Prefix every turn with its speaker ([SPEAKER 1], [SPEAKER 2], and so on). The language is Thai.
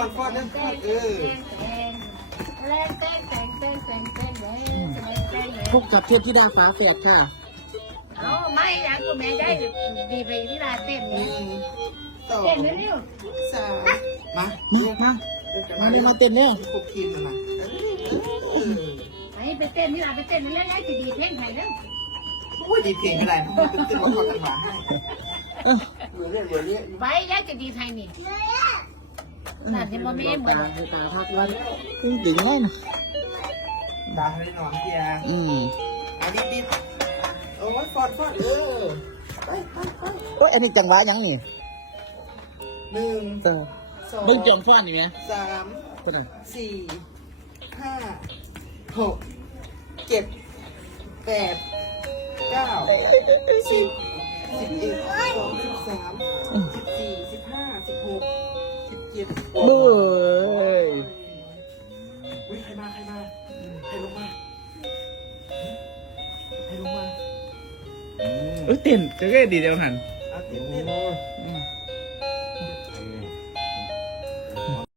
[SPEAKER 1] อนฟอนนั่นฟอนเออ
[SPEAKER 2] พบกับเทพธิดาฟ้าแฝดค่ะ
[SPEAKER 3] เอาไม่ยังกูแม่ได้ดีไปที่ลาเต้น
[SPEAKER 1] หนึ่งสอง
[SPEAKER 3] เต้นเร็ว
[SPEAKER 1] สามมา
[SPEAKER 2] มามามาเลยมาเต้นเนี่ย
[SPEAKER 1] คุกคีนมาเออ
[SPEAKER 3] ไปไปเต้นนี่ลาไปเต้นแล้วย้ายจะดีเพลงไทยแล้ว
[SPEAKER 1] โอ้ยดีเพลงอะไรมันเป็นเต้นมาพอกันมาให้
[SPEAKER 2] เออ
[SPEAKER 1] เหลือเรื่ยเหลือเรื่อย
[SPEAKER 3] ไปย้ายจะดีไทยนี่น่าจะบ่มีเหมือน
[SPEAKER 2] ตาตาพักวันตึงตึงเลยนะ
[SPEAKER 1] ตาให้นอนเพีย
[SPEAKER 2] อืม
[SPEAKER 1] อันนี้ดิโอ้ยฟอนฟอนเออไปไปไป
[SPEAKER 2] โอ้ยอันนี้จังหวะยังนี่
[SPEAKER 1] หนึ่ง
[SPEAKER 2] เออ
[SPEAKER 1] สอง
[SPEAKER 2] เบิ่งจอมฟ้อนนี่ไหม
[SPEAKER 1] สามสี่ห้าหกเจ็ดแปดเก้าสิบ สิบเอ็ดสิบสองสิบสามสิบสี่สิบห้าสิบหกสิบเจ็ด
[SPEAKER 2] เบ้ย
[SPEAKER 1] อุ้ยใครมาใครมาใครลงมาใครลงมา
[SPEAKER 4] เอ้ยเต้นจะก็ดีเดียวหัน
[SPEAKER 1] เอาเต้นเต้น